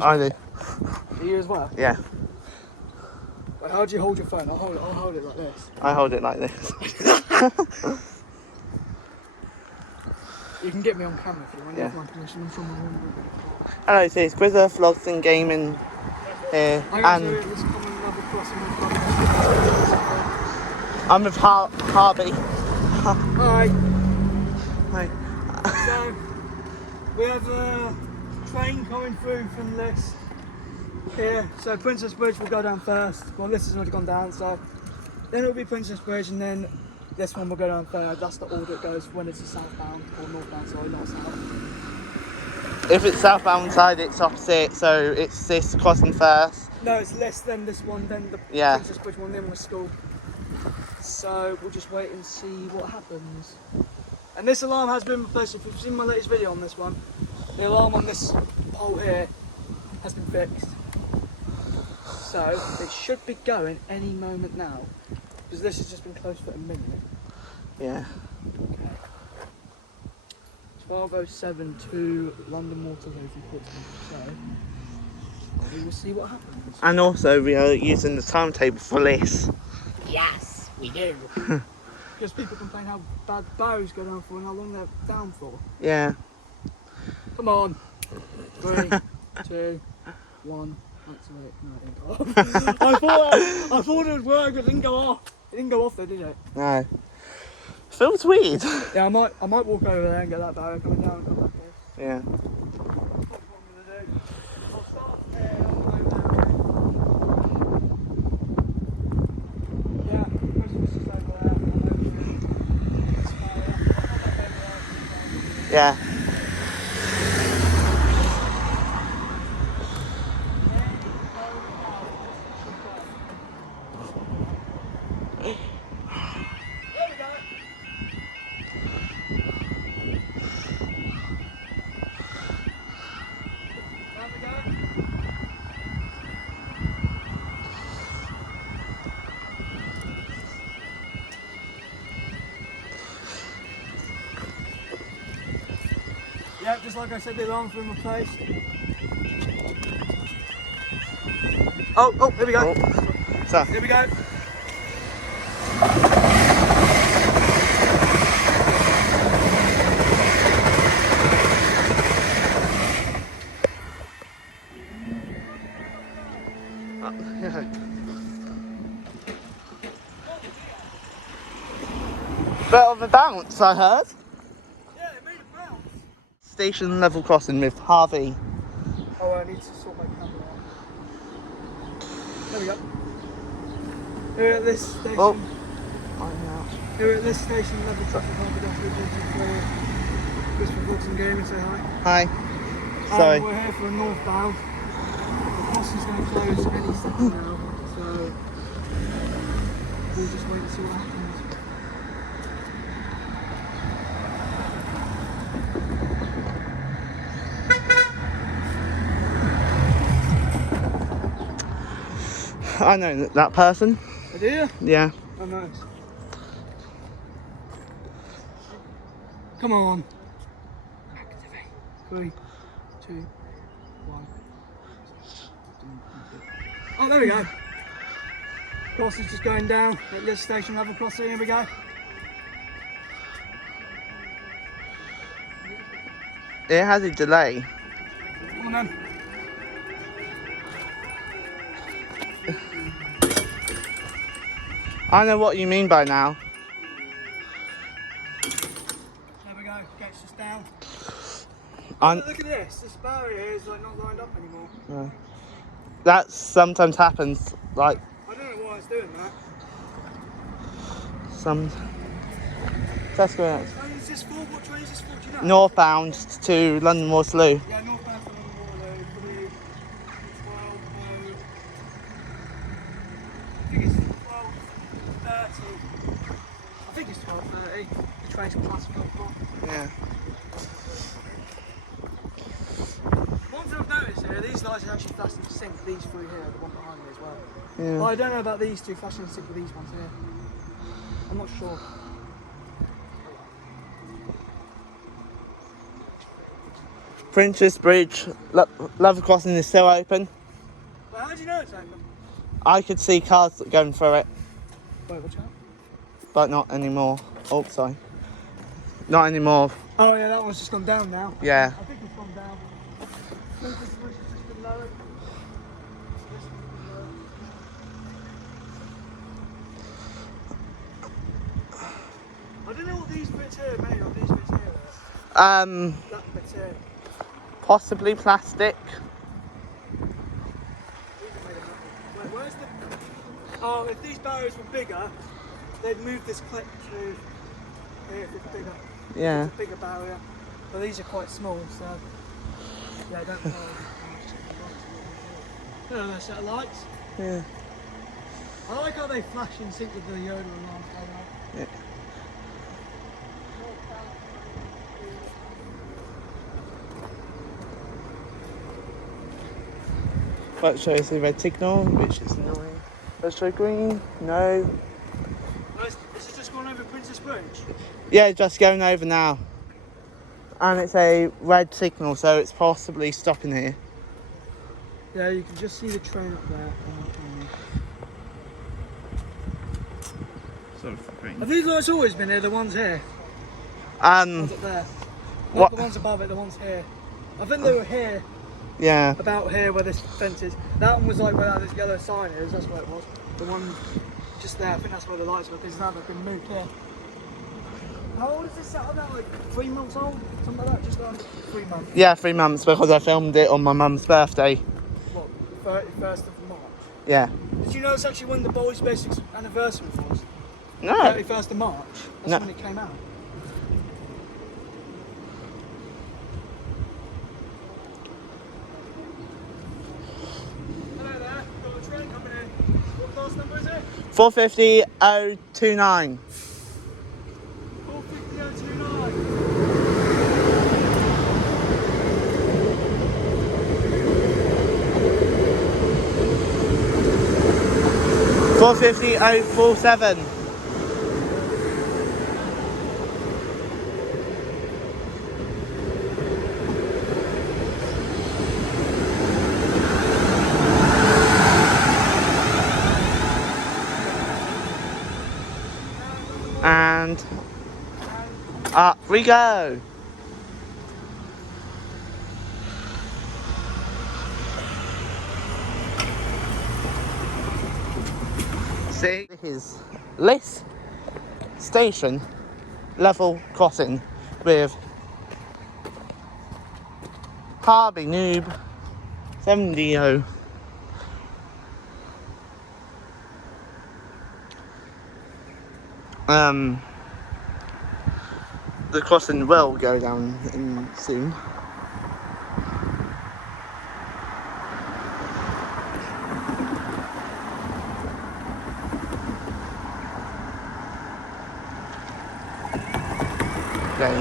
I do. Do you as well? Yeah. Wait, how do you hold your phone? I'll hold it like this. I hold it like this. You can get me on camera if you want. You Yeah. have my permission. I'm from my room. Hello, so it's Quizzer Vlogs and Gaming here, and I'm with Harvey. Hi. Hi. So we have a train coming through from Liss here. So Princess Bridge will go down first. Well, Liss has already gone down, so then it'll be Princess Bridge, and then this one will go down third. That's the order it goes when it's a southbound or northbound, sorry, not south. If it's southbound side, it's opposite, so it's this crossing first. No, it's Liss, then this one, then the Princess Bridge one, then my school. So we'll just wait and see what happens. And this alarm has been replaced. If you've seen my latest video on this one, the alarm on this pole here has been fixed. So it should be going any moment now, because this has just been closed for a minute. Yeah. Okay. 12:07 to London Waterloo from Portsmouth. So we will see what happens. And also, we are using the timetable for Liss. Yes, we do. Because people complain how bad barrows go down for and how long they're down for. Yeah. Come on. 3, 2, 1. Activate. No, it didn't go off. I thought it would work, but it didn't go off. It didn't go off though, did it? No. Feels weird. Yeah, I might walk over there and get that barrow coming down and come back here. Yeah. That's what I'm gonna do. I'll start there and over there. Yeah, Christmas is over there. Yeah. Yeah, just like I said, the alarm's been replaced. Oh, here we go. Oh. So. Here we go. Yeah. Bit of a bounce, I heard. Yeah, it made a bounce. Station level crossing with Harvey. Oh, I need to sort my camera out. There we go. Here at this station. Oh. Here at this station, level crossing Christopher Vlogs and Gaming, say hi. Hi. Sorry. We're here for a northbound. The crossing's going to close any second now, so we'll just wait and see what happens. I know that person. Oh, do you? Yeah. Oh, nice. Come on. Activate. 3, 2, 1. Oh, there we go. Cross is just going down at Liss station level crossing. Here we go. It has a delay. Come on then. I know what you mean by now. There we go. Gets us down. Oh, look at this. This barrier here is like not lined up anymore. That sometimes happens. Like I don't know why it's doing that. some. That's good. What train is this for? What train is this for? Do you know? Northbound to London Waterloo. Yeah, northbound from Waterloo. Probably 12. I think it's 12:30. I think it's 12:30. The train's past 12. Yeah. One thing I've noticed here, these lights are actually flashing sync. These three here, the one behind me as well. Yeah. But I don't know about these two flashing sync with these ones here. I'm not sure. Princess Bridge level crossing is still open. Well, how do you know it's open? I could see cars going through it, Wait, watch out. but not anymore. Oh, sorry. Not anymore. Oh yeah, that one's just gone down now. Yeah. I think it's gone down. Princess Bridge has just been lowered. I don't know what these bits here are made of. These bits here are. That bits here. Possibly plastic. These are made of metal. Wait, where's the... Oh, if these barriers were bigger, they'd move this clip to here if it's bigger. Yeah. It's a bigger barrier. But these are quite small, so... Yeah, I don't know. There are those set of lights. Yeah. I like how they flash in sync with the Yoda alarms going on. Yeah. But shows the red signal, which is annoying. Let's try green. No. Is it just going over Princess Bridge? Yeah, just going over now. And it's a red signal, so it's possibly stopping here. Yeah, you can just see the train up there. Sorry for green. Have these lights always been here, the ones here? The ones up there. Not What? the ones above it, the ones here. I think they were here, Yeah. about here where this fence is. That one was like where this yellow sign is, that's where it was. The one just there, I think that's where the lights were, because now they've been moved here. How old is this set up now? Like 3 months old? Something like that? Just under 3 months. Yeah, 3 months because I filmed it on my mum's birthday. What, 31st of March? Yeah. Did you know it's actually when the Boys Basics anniversary was? No. 31st of March? That's No. when it came out. Hello there, got a train coming in. What class number is it? 450029. 450029. 450047. And up we go. See, this is Liss station level crossing with Harvey Noob 70. The crossing will go down in soon. Okay.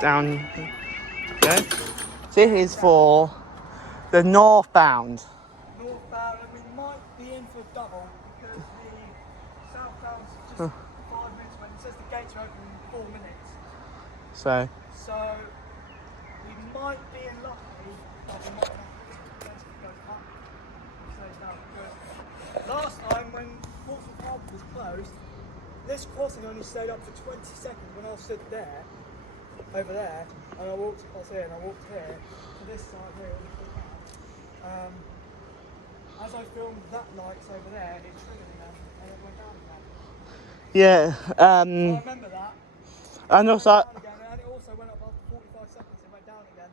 Down. Okay. This is for the northbound. Northbound, and we might be in for a double because the southbound's just 5 minutes when it says the gates are open in 4 minutes. So So we might be in lucky, but we might have to go up and stay down because last time when Portsmouth Harbour was closed, this crossing only stayed up for 20 seconds when I stood there, over there, and I walked across here and I walked here to this side here. As I filmed that lights over there, it triggered again and it went down again. yeah. I remember that. And also, And it also went up after 45 seconds, it went down again.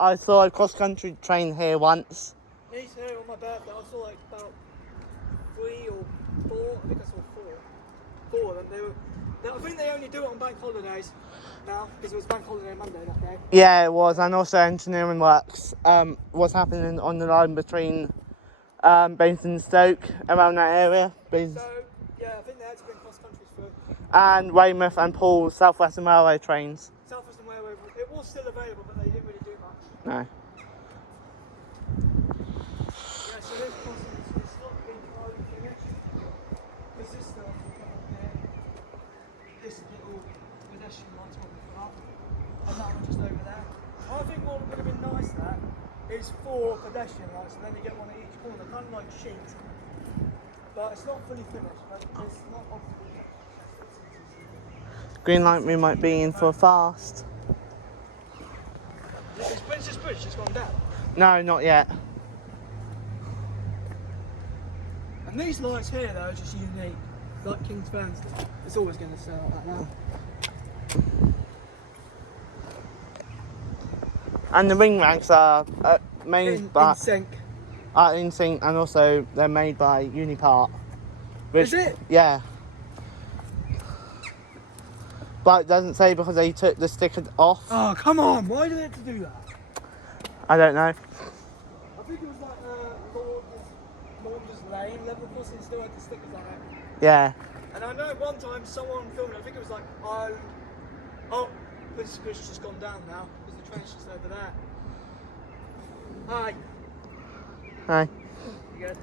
I saw a cross country train here once. Me too, on my birthday, I saw like about 3 or 4, I think I saw 4. 4 of them, I think they only do it on bank holidays now, because it was bank holiday Monday that day. Yeah, it was, and also engineering works. What's happening on the line between Bains and Stoke, around that area. So, yeah, I think they had to bring cross countries through. And Weymouth and Paul's South Western Railway trains. South Western Railway, it was still available, but they didn't really do much. No. Yeah, so this crossing it's not been entirely finished. Because this stuff will come up here. This little pedestrian light's what we put up. And that one just over there. I think what would have been nice there is 4 pedestrian lights and then you get one at each corner, kind of like a sheet. But it's not fully finished, but it's not obviously. Green light, we might be in for a fast. Is Princess Bridge just gone down? No, not yet. And these lights here though are just unique. Like King's Fans. It's always going to stay like that now. And the ring ranks are made by... In sync. Are in sync, and also they're made by Unipart. Is it? Yeah. But it doesn't say because they took the sticker off. Oh, come on. Why did they have to do that? I don't know. I think it was like Lord's Lane level crossing still had the stickers on it. Yeah. And I know one time someone filmed, I think it was like Ireland. Oh, Princess Bridge has just gone down now because the train's just over there. Hi. Hi. You good?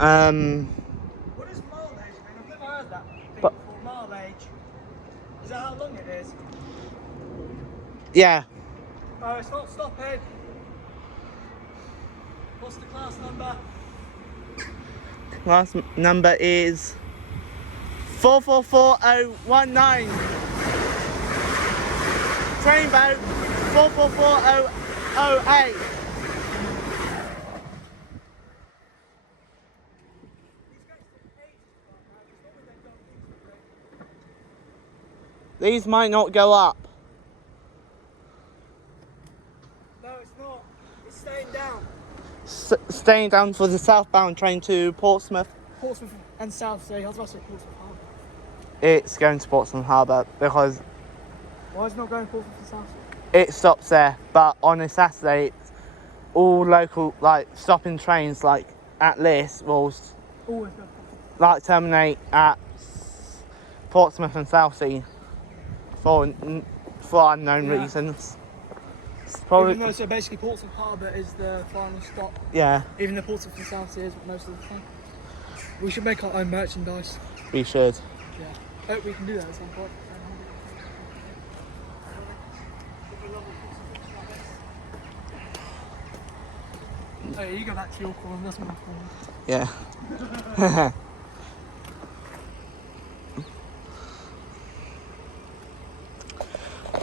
What is mileage mean? I've never heard that thing before. Mileage. Is that how long it is? Yeah. Oh, it's not stopping. What's the class number? Class number is 444019. Train boat 444008. These might not go up. No, it's not. It's staying down. Staying down for the southbound train to Portsmouth. Portsmouth and Southsea. I was about to say Portsmouth Harbour. It's going to Portsmouth Harbour because Why is it not going Portsmouth and Southsea? it stops there. But on a Saturday, it's all local, like stopping trains, like at Liss will Always go Portsmouth. like terminate at Portsmouth and Southsea for unknown reasons. It's probably, Even though, so basically Portsmouth Harbour is the final stop. yeah, Even though Portsmouth and Southsea is most of the time. We should make our own merchandise. we should. Yeah. Hope we can do that at some point. Oh yeah, you go back to your corner, that's my corner. Yeah.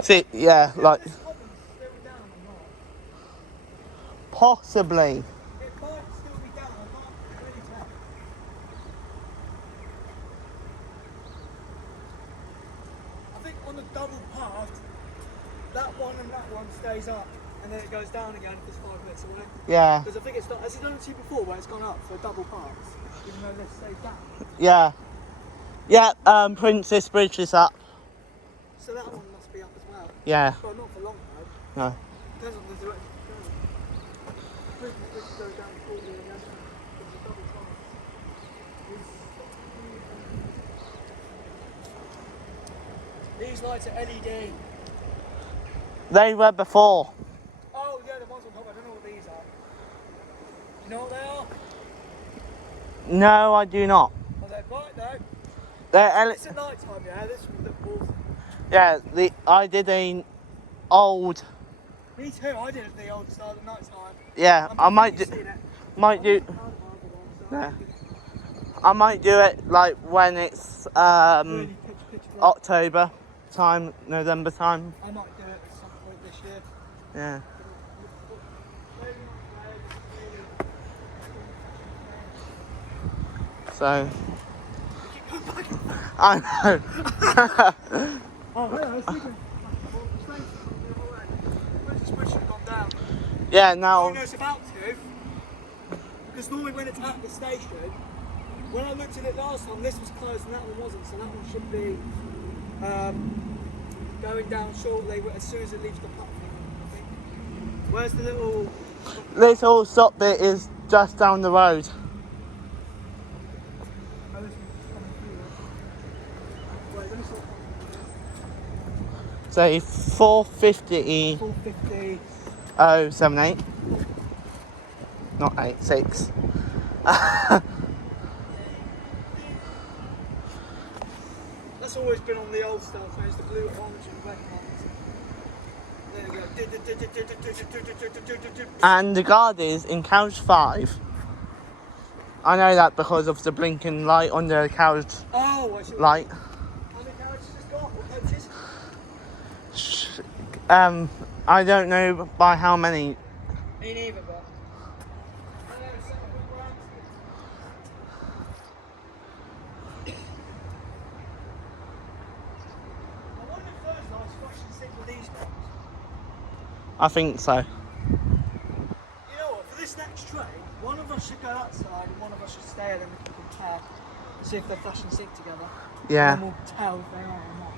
See, yeah, like This problem's still down or not? possibly. It might still be down, I can't really tell. I think on the double path, that one and that one stays up, and then it goes down again if it's 5 minutes away. Yeah, Because I think it's not, has it done it to you before where it's gone up for double paths, even though this stays down? yeah, yeah. Princess Bridge is up. So that one must be up as well. Yeah, But not for long though. no. Depends on the direction it's going. Princess Bridge goes down to Cornwall again. It's a double path. These lights are LED. They were before. Oh yeah, the ones on top. I don't know what these are. You know what they are? No, I do not. Well, they're bright though. They're It's at night time, yeah. This would look awesome. yeah. I did a old. Me too. I did it the old style at night time. Yeah, I might do. Seen it. Might do. Yeah. I might do it like when it's Really pitch black. October time, November time. I might do it at some point this year. Yeah. So I know. Oh, hello, speaking. Princess Bridge should have gone down. Yeah, Oh now no, it's about to. Because normally when it's at the station, when I looked at it last time, this was closed and that one wasn't, so that one should be going down shortly as soon as it leaves the platform, I think. Where's the little... this whole stop bit is just down the road. Say 450 450. 078. Not 86. That's always been on the old stuff, it's the blue, orange and red ones. There we go. And the guard is in carriage 5. I know that because of the blinking light on the carriage Oh, I see. light. How many carriages has got? Or coaches? I don't know by how many. Me neither, but. I think so. You know what, for this next train, one of us should go outside and one of us should stay and then we can compare and see if they're flashing sync together. Yeah. And then we'll tell if they are or not.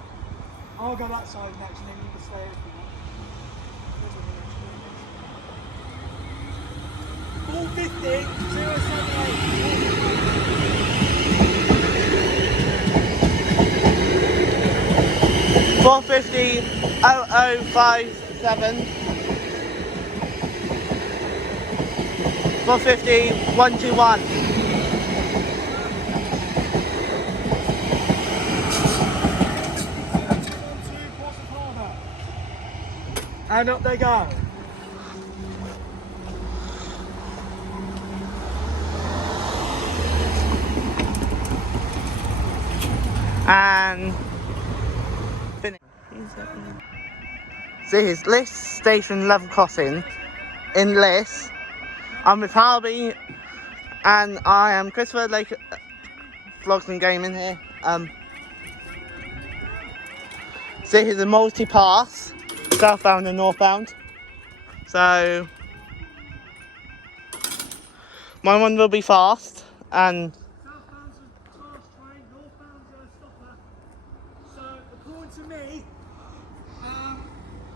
I'll go that side next and then you can stay if you want. 450 078. 450 0057. 450 121. And up they go. And finish. This is Liss Station Level Crossing in Liss. I'm with Harvey and I am Christopher Lake Vlogs and Gaming here. This is a multi-pass, southbound and northbound. So my one will be fast and Southbound's a fast train, northbound's a stopper. So according to me,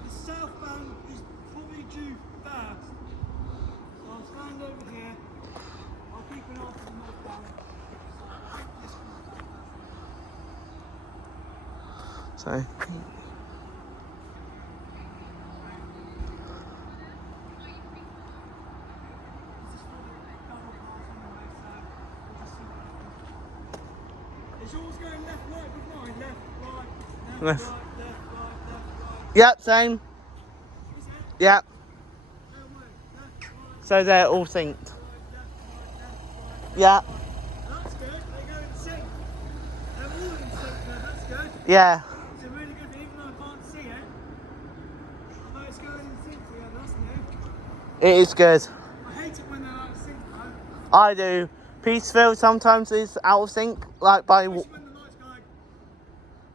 the southbound is probably due first. So I'll stand over here. I'll keep an eye for the northbound. So I think this one's first. so Is yours going left, right with mine? Left, right, Left. left, right, left, right, left, right. yep, same. Is it? Yep. No way. Left, right, So they're all synced. right, left, right, Yeah. That's good. They go in sync. They're all in sync there. That's good. Yeah. It's a really good, even though I can't see it. I know it's going in sync together. That's new. It is good. I hate it when they're out of sync though. I do. Peaceville sometimes is out of sync, like by Especially when the lights go.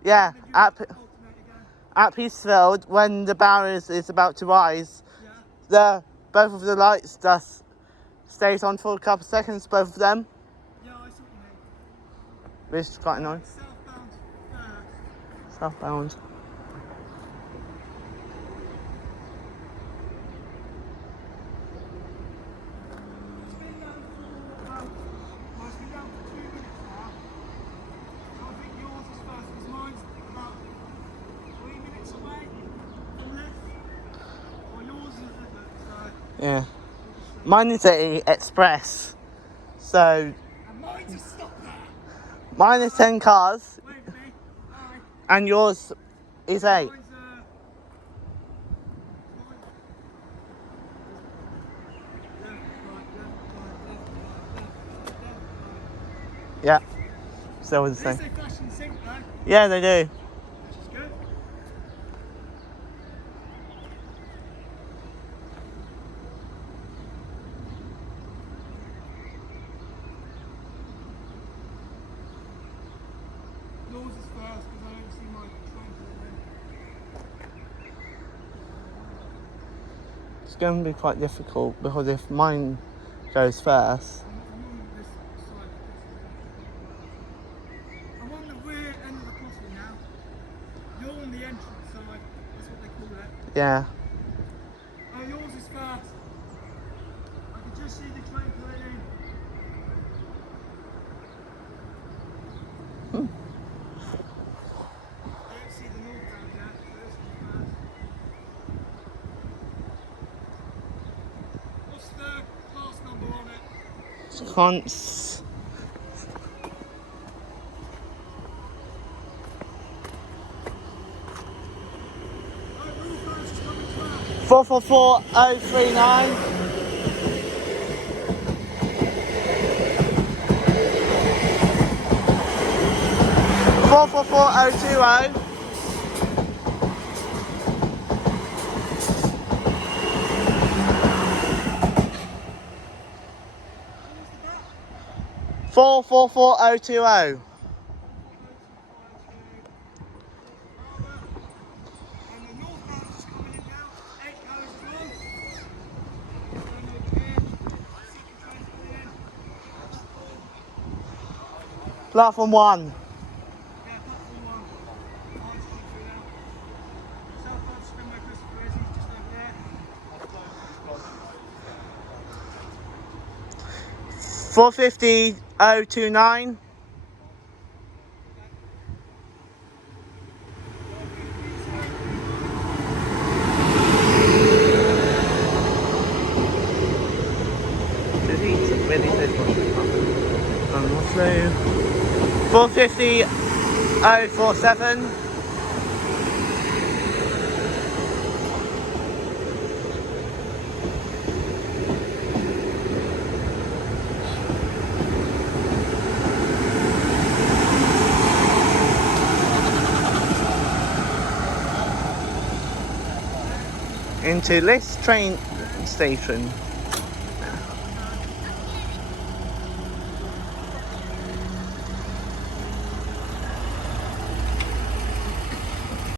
yeah. And you At alternate again. at Peaceville, when the barriers is about to rise, Yeah. both of the lights just stays on for a couple of seconds, both of them, Yeah, I see what you mean. which is quite annoying. Southbound first. Southbound. It's been down for, well, it's been down for 2 minutes now. So I think yours is first, because mine's about 3 minutes away from left. Or yours is a bit, so Yeah. Mine is a express, so and mine's a stopper. mine is 10 cars, Wave to me. Hi. and yours is 8. Mine's Yeah. Still the At least same. they flash in sync though, Yeah, they do. which is good. Yours is first because I don't see my train pulling It's going to be quite difficult because if mine goes first, in. I'm on this side of the crossing. I'm on the rear end of the crossing now. You're on the entrance side, that's what they call it. yeah. Oh, yours is first. I can just see the train pulling in. Cons. Four 039. 444020. 444020. Platform 1. Four 450-029. Four 450-047. Into Liss train station.